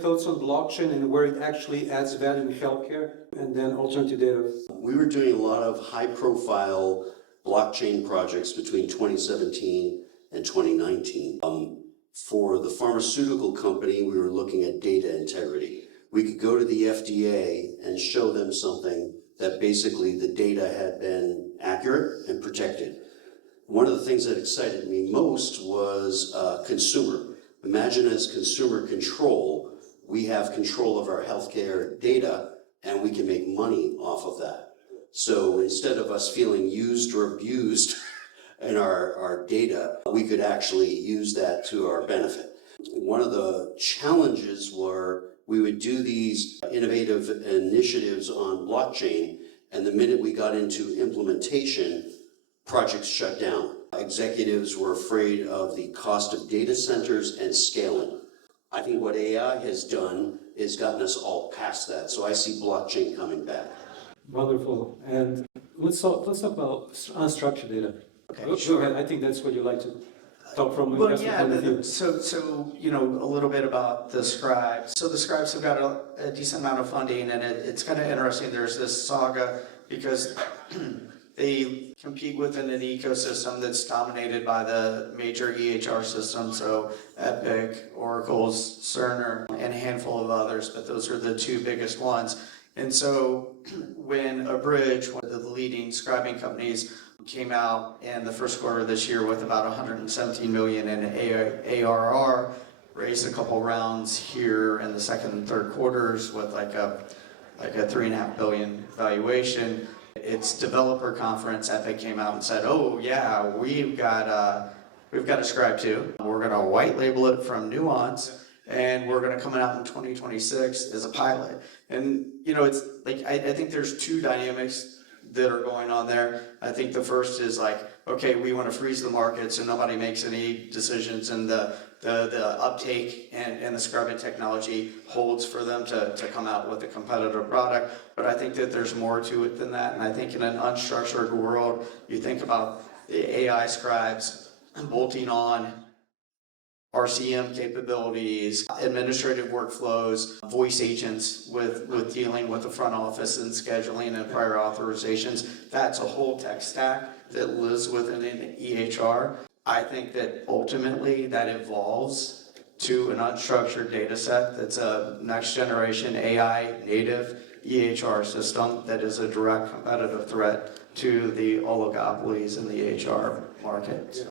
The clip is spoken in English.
thoughts on blockchain and where it actually adds value in healthcare, and then alternative data? We were doing a lot of high-profile blockchain projects between 2017 and 2019. For the pharmaceutical company, we were looking at data integrity. We could go to the FDA and show them something that basically the data had been accurate and protected. One of the things that excited me most was consumer. Imagine as consumer control, we have control of our healthcare data and we can make money off of that. So instead of us feeling used or abused in our data, we could actually use that to our benefit. One of the challenges were we would do these innovative initiatives on blockchain, and the minute we got into implementation, projects shut down. Executives were afraid of the cost of data centers and scaling. I think what AI has done is gotten us all past that, so I see blockchain coming back. Wonderful. And let's talk about unstructured data. Okay, Go sure. ahead. I think that's what you like to talk from an Well, investment point of view. so you know, a little bit about the scribes. So the scribes have got a decent amount of funding, and it's kind of interesting. There's this saga because they compete within an ecosystem that's dominated by the major EHR systems, so Epic, Oracle's, Cerner, and a handful of others, but those are the two biggest ones. And so when Abridge, one of the leading scribing companies, came out in the first quarter of this year with about 117 million in ARR, raised a couple rounds here in the second and third quarters with like a $3.5 billion valuation. Its developer conference, Epic came out and said, "Oh yeah, we've got a scribe too. We're going to white label it from Nuance, and we're going to come out in 2026 as a pilot." And you know, it's like I think there's two dynamics that are going on there. I think the first is like, okay, we want to freeze the market so nobody makes any decisions, and the uptake and the scribing technology holds for them to come out with a competitive product. But I think that there's more to it than that, and I think in an unstructured world, you think about the AI scribes bolting on RCM capabilities, administrative workflows, voice agents with dealing with the front office and scheduling and prior authorizations. That's a whole tech stack that lives within an EHR. I think that ultimately that evolves to an unstructured data set that's a next generation AI native EHR system that is a direct competitive threat to the oligopolies in the EHR market.